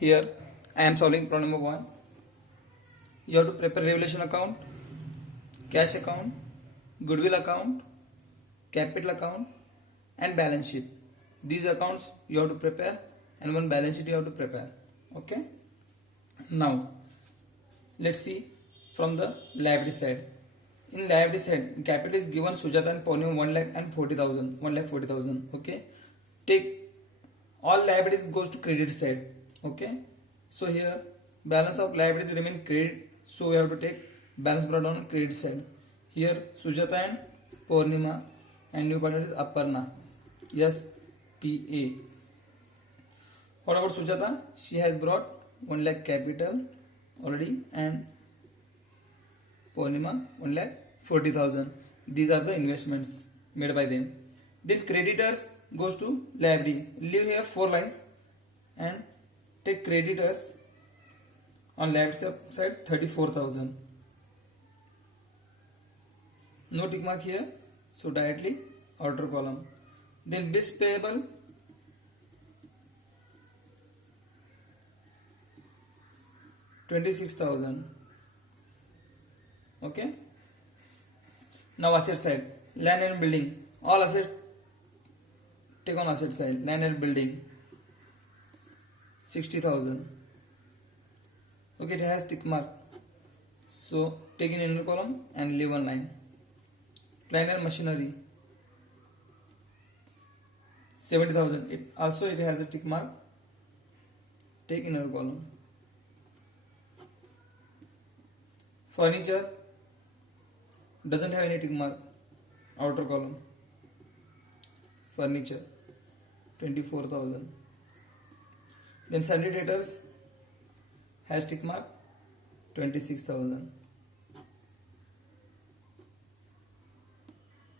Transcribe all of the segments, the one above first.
Here I am solving problem number 1. You have to prepare revaluation account, cash account, goodwill account, capital account and balance sheet. These accounts you have to prepare and one balance sheet you have to prepare. Okay. Now let's see from the liability side. In liability side, capital is given Sujata and Purnima 1,40,000. 1,40,000. Okay. Take all liabilities goes to credit side. Okay. So here balance of liabilities remain credit. So we have to take balance brought down on credit side. Here Sujata and Purnima and new partner is Aparna. Yes, PA. What about Sujata? She has brought 1 lakh capital already and Purnima 1,40,000. These are the investments made by them. Then creditors goes to liability. Leave here 4 lines and take creditors on liability side 34,000. No tick mark here, so directly outer column. Then bills payable 26,000. Okay. Now asset side, land and building. All assets take on asset side. Land and building 60,000. Okay, it has tick mark. So take in inner column and leave one line. Plant and machinery 70,000. It has a tick mark. Take inner column. Furniture doesn't have any tick mark. Outer column. Furniture 24,000. Then sundry debtors has tick mark 26,000.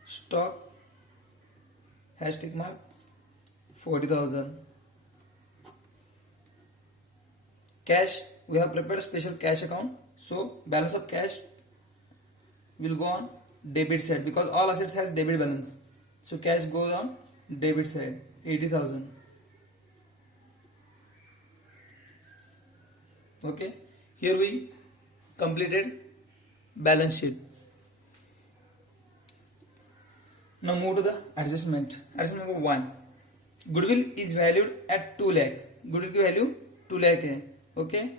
Stock has tick mark 40,000. Cash, we have prepared a special cash account, so balance of cash will go on debit side because all assets has debit balance. So cash goes on debit side 80,000. Okay, here we completed balance sheet. Now move to the adjustment. Adjustment number 1. Goodwill is valued at 2 lakh. Goodwill की value 2 lakh है. Okay.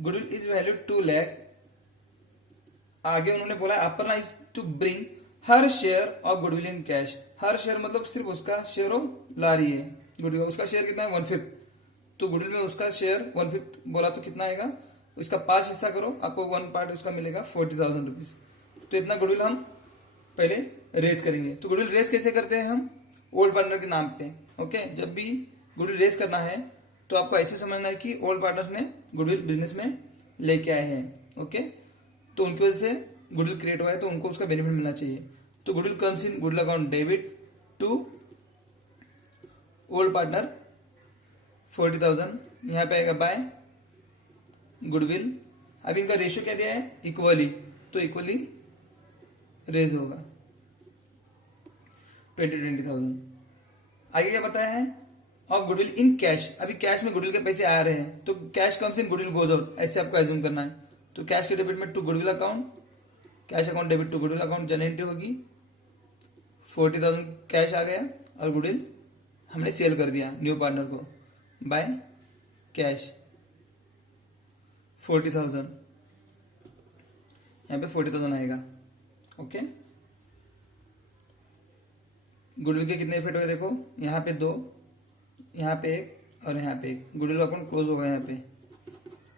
Goodwill is valued 2 lakh. आगे उन्होंने बोला Aparna is to bring her share of goodwill in cash. हर share मतलब सिर्फ उसका share हो ला रही है गुडविल. उसका शेयर कितना है 1/5. तो गुडविल में उसका शेयर 1/5 बोला तो कितना आएगा. उसका 5 हिस्सा करो आपको 1 पार्ट उसका मिलेगा 40,000 रुपीज. तो इतना गुडविल हम पहले रेज करेंगे. तो गुडविल रेज कैसे करते हैं हम ओल्ड पार्टनर के नाम पे. ओके. जब भी गुडविल रेज करना है तो आपको ऐसे समझना है कि ओल्ड पार्टनर्स ने गुडविल बिजनेस में लेके आए हैं. ओके. तो उनकी वजह से गुडविल क्रिएट हुआ है तो उनको उसका बेनिफिट मिलना चाहिए. तो goodwill comes in goodwill account debit to old partner 40,000. यहां पे आएगा बाय गुडविल. अब इनका रेशियो क्या दिया है इक्वली, तो इक्वली रेज होगा 20,000. आगे क्या बताया है और गुडविल इन कैश. अभी कैश में गुडविल के पैसे आ रहे हैं तो cash comes in goodwill goes out, ऐसे आपको एज्यूम करना है. तो कैश के डेबिट में to goodwill account, cash account debit to goodwill account generate होगी. 40,000 कैश आ गया और गुडविल हमने सेल कर दिया न्यू पार्टनर को बाय कैश 40,000. यहां पे 40,000 आएगा. ओके. गुडविल के कितने इफेक्ट हुए देखो. यहाँ पे 2, यहाँ पे 1 और यहाँ पे 1. गुडविल अकाउंट क्लोज होगा यहाँ पे.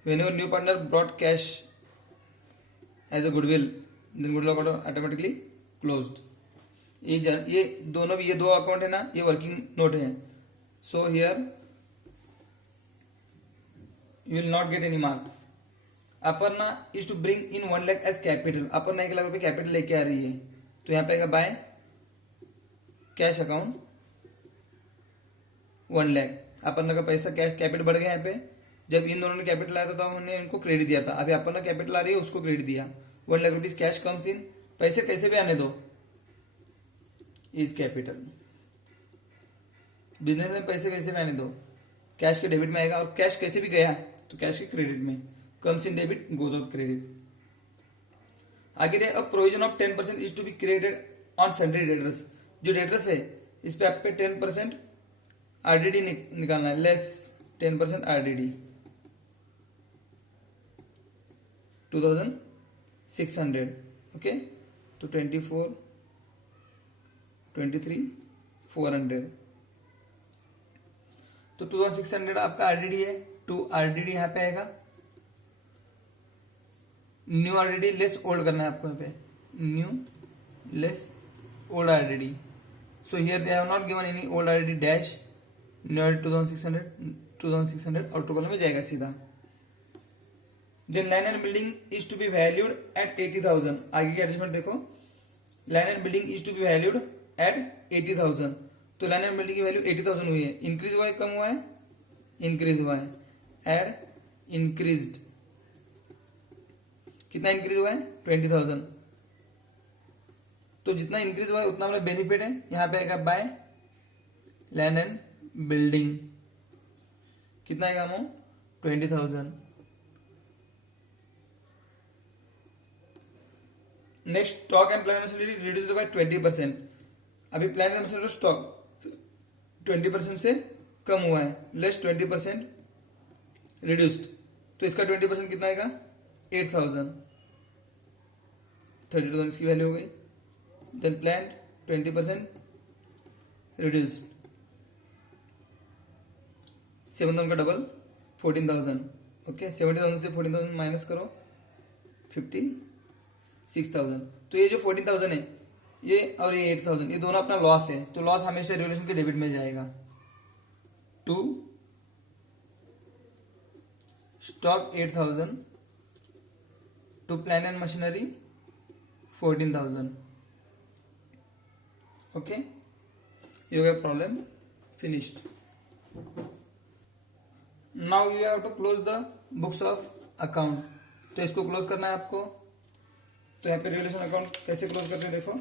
Whenever new partner brought cash as a goodwill, then goodwill account automatically closed. ये दोनों भी ये 2 अकाउंट है ना, ये वर्किंग नोट है. So here you will not get any marks. Aparna is to bring in 1 lakh as capital. Aparna 1 lakh रुपए capital लेके आ रही है तो यहाँ पे आएगा by cash account 1 lakh. Aparna का पैसा कैश कैपिटल बढ़ गया यहाँ पे. जब इन दोनों ने कैपिटल लाया था तो हमने इनको क्रेडिट दिया था. अभी अपर्णा कैपिटल आ रही है उसको क्रेडिट दिया 1 lakh rupees. Cash comes in. पैसे कैसे भी आने दो इज कैपिटल. बिजनेस में पैसे कैसे भी आने दो कैश के डेबिट में आएगा, और कैश कैसे भी गया तो कैश के क्रेडिट में, comes in debit goes off credit. आगे a provision of 10% is to be created on sundry debtors. जो डेटर्स है इस पे आप पे 10% आरडीडी निकालना है, लेस 10% आरडीडी 2600। ओके, तो 24, 23, 400, तो 2600 आपका आरडीडी है। टू आरडीडी यहाँ पे आएगा, न्यू आरडीडी लेस ओल्ड करना है आपको, यहाँ पे new less old RDD. So here they have not given any old RDD dash new 2600 outer column में जाएगा सीधा। Then land and building is to be valued at 80,000। आगे की एडजस्टमेंट देखो, land and building is to be valued at 80,000। तो land and building की value 80,000 हुई है। इंक्रीज हुआ है कम हुआ है? इंक्रीज हुआ है। एड इंक्रीज्ड, कितना इंक्रीज हुआ है? 20,000। तो जितना इंक्रीज हुआ है उतना हमारा बेनिफिट है। यहां पे आएगा बाय लैंड एंड बिल्डिंग, कितना आएगा amount? 20,000। Next, stock and plan machinery reduce by 20%। अभी प्लान एंड मशीनरी स्टॉक 20% से कम हुआ है, लेस 20% रिड्यूस्ड। तो इसका 20% कितना आएगा? 8,000। 32,000 इसकी वैल्यू हो गई। देन प्लान 20% रिड्यूस्ड, 7,000 का डबल 14,000। ओके, 70,000 से 14,000 माइनस करो, 56,000। तो ये जो 14,000 है ये और ये 8,000, ये दोनों अपना लॉस है। तो लॉस हमेशा रिवोल्यूशन के डेबिट में जाएगा। To stock 8,000, to plan and machinery 14,000। Okay, you have problem finished. Now you have to close the books of account. तो इसको क्लोज करना है आपको। तो यहाँ पे रिलेशन अकाउंट कैसे क्लोज करते हैं देखो,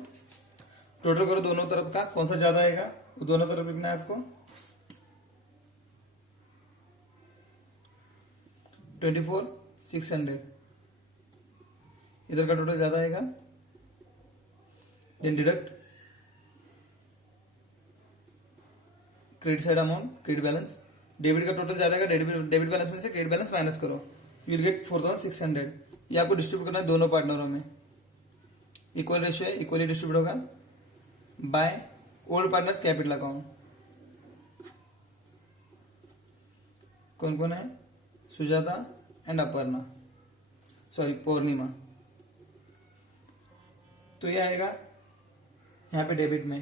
टोटल करो दोनों तरफ का, कौन सा ज्यादा आएगा वो दोनों तरफ लिखना है आपको। 24,600 इधर का टोटल ज्यादा आएगा। Then deduct credit side amount, credit balance. Debit का टोटल ज्यादा आएगा, डेबिट बैलेंस में से क्रेडिट बैलेंस माइनस करो, यू विल गेट 4,600। ये आपको डिस्ट्रीब्यूट करना है दोनों पार्टनरों में। इक्वल रेशियो है, इक्वली डिस्ट्रीब्यूट होगा by old partners capital account. कौन कौन है? Sujata and Aparna, sorry Purnima. तो ये आएगा यहां पे डेबिट में।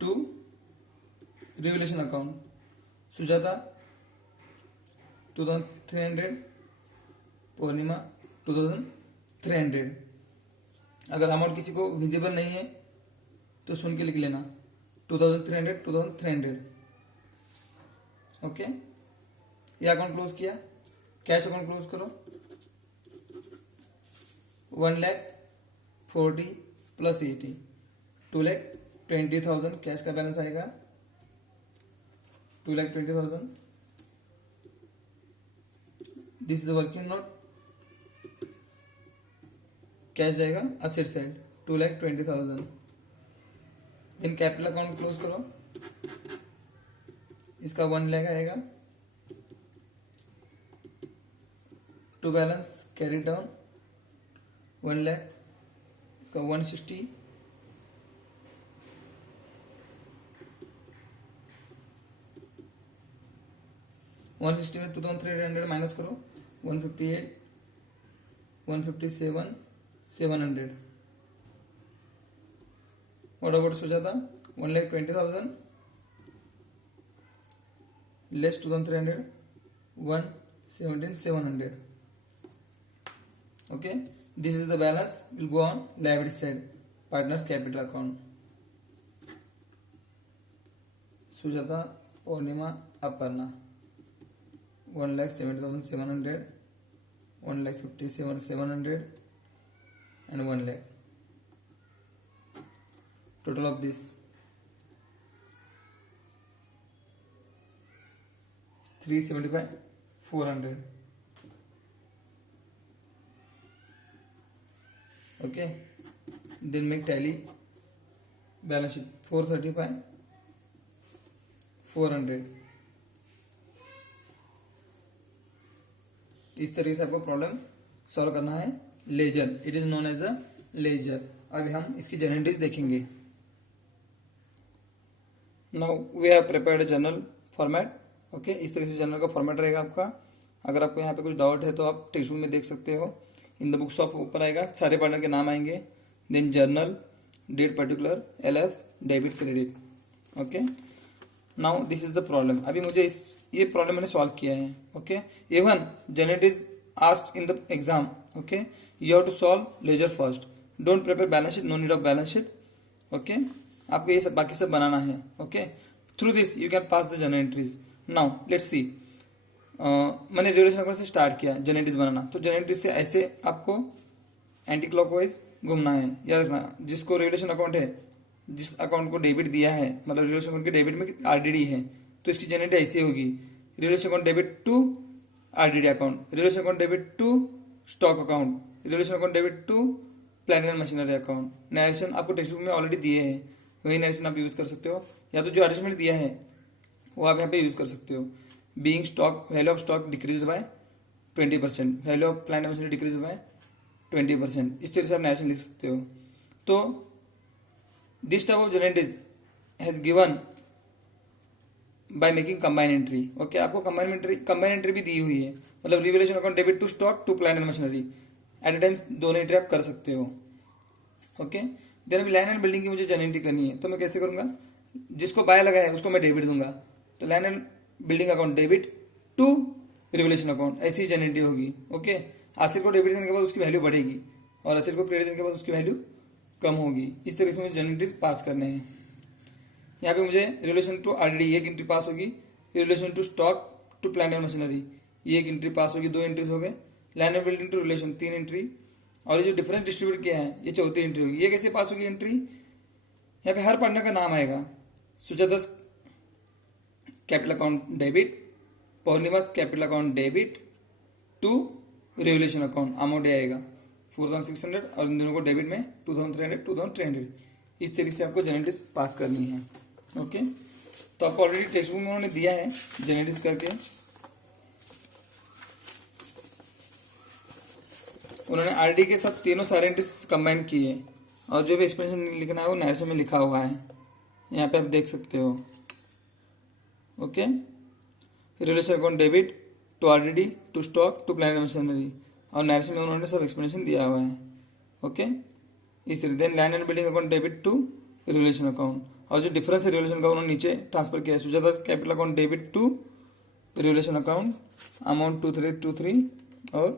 To revolution account, Sujata 2,300, Purnima 2,300। अगर अमाउंट किसी को विजिबल नहीं है तो सुन के लिख लेना, 2,300, 2,300। ओके, ये अकाउंट क्लोज किया। कैश अकाउंट क्लोज करो। 1,40,000 प्लस 80, 2,20,000 कैश का बैलेंस आएगा। 2,20,000। This is working note, cash जाएगा asset side 2,20,000। Then capital account close करो, इसका 1 लाख आएगा। To balance carry down 1 lakh, इसका 160। में 2,300 माइनस करो, 158, 157, 700। What about Sujata? 1,20,000 less 2,300, 117, 700। Okay, this is the balance will go on liability side, partners capital account. Sujata, Purnima, Aparna 1,70,700, 1,57,700 and 1 lakh. Total of this 375, 400. Okay, then make tally balance sheet 435, 400. इस तरीके से आपको problem solve करना है. Ledger, it is known as a ledger. अभी हम इसकी generalities देखेंगे. Now we have prepared journal format. Okay, इस तरीके से जर्नल का फॉर्मेट रहेगा आपका. अगर आपको यहाँ पे कुछ डाउट है तो आप टेक्स्ट बुक में देख सकते हो. इन द बुक्स ऑफ ऊपर आएगा, सारे पार्टनर के नाम आएंगे. Then journal, date particular, LF, debit credit. Okay, now this is the problem. अभी मुझे ये प्रॉब्लम मैंने सॉल्व किया है. Okay, even general is asked in the exam. Okay, you have to solve ledger first. Don't prepare balance sheet, no need of balance sheet. Okay, आपको ये सब बाकी सब बनाना है. Okay, through this you can pass the general entries. Now let's see. मैंने realisation account से start किया जनरल एंट्रीज बनाना. तो जनरल एंट्रीज से ऐसे आपको एंटी क्लॉकवाइज घूमना है. याद रखना, जिसको रिलेशन अकाउंट है, जिस अकाउंट को डेबिट दिया है, मतलब रिलेशन अकाउंट के डेबिट में RDD है, तो इसकी जनरल एंट्री ऐसी होगी. Relation account debit to RDD account, relation account debit to stock account, relation account debit to plant and machinery account. Narration आपको टेक्स्ट बुक में ऑलरेडी दिए हैं, वही नरेशन आप यूज कर सकते हो, या तो जो एडजस्टमेंट दिया है वो आप यहाँ पे यूज कर सकते हो. Being stock, value of stock decrease by 20%, value of plant and machinery decrease by 20%. इस तरह से आप नरेशन लिख सकते हो. तो this type of general entries has given by making combine entry. Okay, आपको कंबाइन एंट्री भी दी हुई है, मतलब revaluation account debit to stock to plant and machinery. At a time दोनों एंट्री आप कर सकते हो. ओके, देन अभी लैंड एंड बिल्डिंग की मुझे जनरल एंट्री करनी है, तो मैं कैसे करूंगा? जिसको बाय लगा है उसको मैं डेबिट दूंगा, तो land and building account debit to revaluation account, ऐसी जनरल एंट्री होगी. ओके, एसेट को डेबिट देने के बाद उसकी वैल्यू बढ़ेगी और एसेट को क्रेडिट देने के बाद उसकी वैल्यू कम होगी. इस तरीके से मुझे जनरल एंट्रीज पास करने हैं. यहाँ पे मुझे रिलेशन टू RDD एक एंट्री पास होगी, relation to stock to plant and machinery ये एक एंट्री पास होगी, 2 एंट्रीज हो गए. Land and building to relation 3 entry, और ये जो डिफरेंस डिस्ट्रीब्यूट किया है ये 4थी एंट्री होगी. ये कैसे पास होगी एंट्री? यहाँ पे हर पार्टनर का नाम आएगा. Sujata's capital account debit, Purnima's capital account debit to revaluation account, amount आएगा 4600 और इन दोनों को डेबिट में 2300, 2300. इस तरीके से आपको जनरल पास करनी है. ओके, तो आपको ऑलरेडी टेक्स्ट बुक में उन्होंने दिया है जनरल करके. उन्होंने RDD के साथ तीनों सारे एंट्रीज कंबाइन की है, और जो भी एक्सप्लेनेशन लिखना है वो नरेशन में लिखा हुआ है, यहाँ पे आप देख सकते हो. Okay, relation account debit to RDD to stock to plant and machinery, और नरेशन में उन्होंने सब एक्सप्लेनेशन दिया हुआ है. ओके, इस then land and building account debit to relation account, और जो डिफरेंस है रिलेशन का उन्होंने नीचे ट्रांसफर किया है. Sujata's capital account debit to relation account, amount 2323 और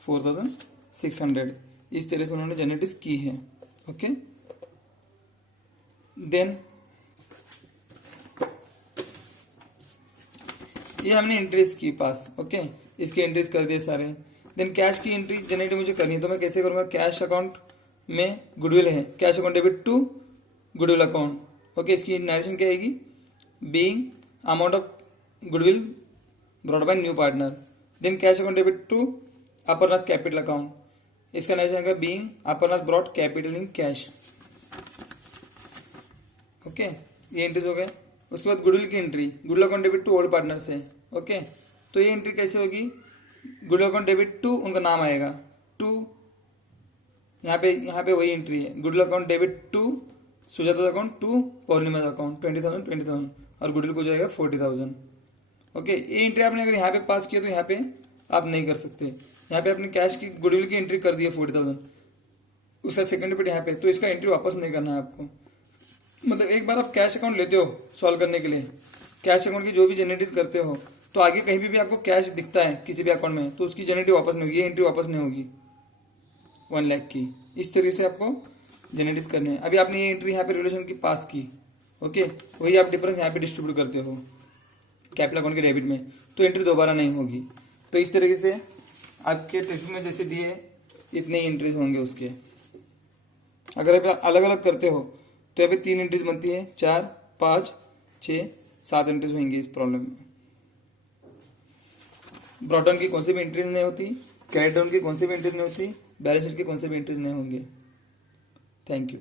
4600. इस तरह से उन्होंने जनरेट की है. ओके, देन ये हमने एंट्रीज की पास. ओके, इसकी एंट्रीज कर दिए सारे. देन कैश की एंट्री जनरेट मुझे करनी है, तो मैं कैसे करूंगा? कैश अकाउंट में गुडविल है, cash account debit to goodwill account. Okay, इसकी नरेशन क्या आएगी? Being amount of goodwill brought by new partner. Then cash account debit to Aparna's capital account, इसका नरेशन आएगा being Aparna's brought capital in cash. Okay, ये entries हो गए. उसके बाद गुडविल की entry, goodwill account debit to old partner से. Okay, तो ये एंट्री कैसे होगी? गुडविल अकाउंट डेबिट टू उनका नाम आएगा टू, यहाँ पे वही एंट्री है. Goodwill account debit to Sujata account to Pournima account 20,000 और गुडविल को जाएगा 40,000. ओके, ये एंट्री आपने अगर यहाँ पे पास किया तो यहाँ पे आप नहीं कर सकते. यहाँ पे आपने कैश की गुडविल की एंट्री कर दी है 40,000, उसका सेकंड डेबिट यहाँ पे, तो इसका एंट्री वापस नहीं करना है आपको. मतलब एक बार आप कैश अकाउंट लेते हो सॉल्व करने के लिए, कैश अकाउंट की जो भी जनरेटिव करते हो, तो आगे कहीं भी आपको कैश दिखता है किसी भी अकाउंट में, तो उसकी जनरेटिव वापस नहीं होगी, ये एंट्री वापस नहीं होगी 1 लाख की. इस तरीके से आपको जनरेटिव करने हैं. अभी आपने ये एंट्री यहाँ पे रिलेशन की पास की. ओके, वही आप डिफरेंस यहाँ पे डिस्ट्रीब्यूट करते हो कैपिटल अकाउंट के डेबिट में, तो एंट्री दोबारा नहीं होगी. तो इस तरीके से आपके टेस्ट में जैसे दिए इतने ही एंट्रीज होंगे उसके. अगर आप अलग अलग करते हो तो यहाँ पे 3 एंट्रीज बनती है, 4, 5, 6, 7 एंट्रीज होंगी इस प्रॉब्लम में. ब्रॉट डाउन की कौन सी भी एंट्रीज नहीं होती, कैरी डाउन की कौन सी भी एंट्रीज नहीं होती, बैलेंस शीट की कौन सी भी एंट्रीज नहीं होंगे। Thank you.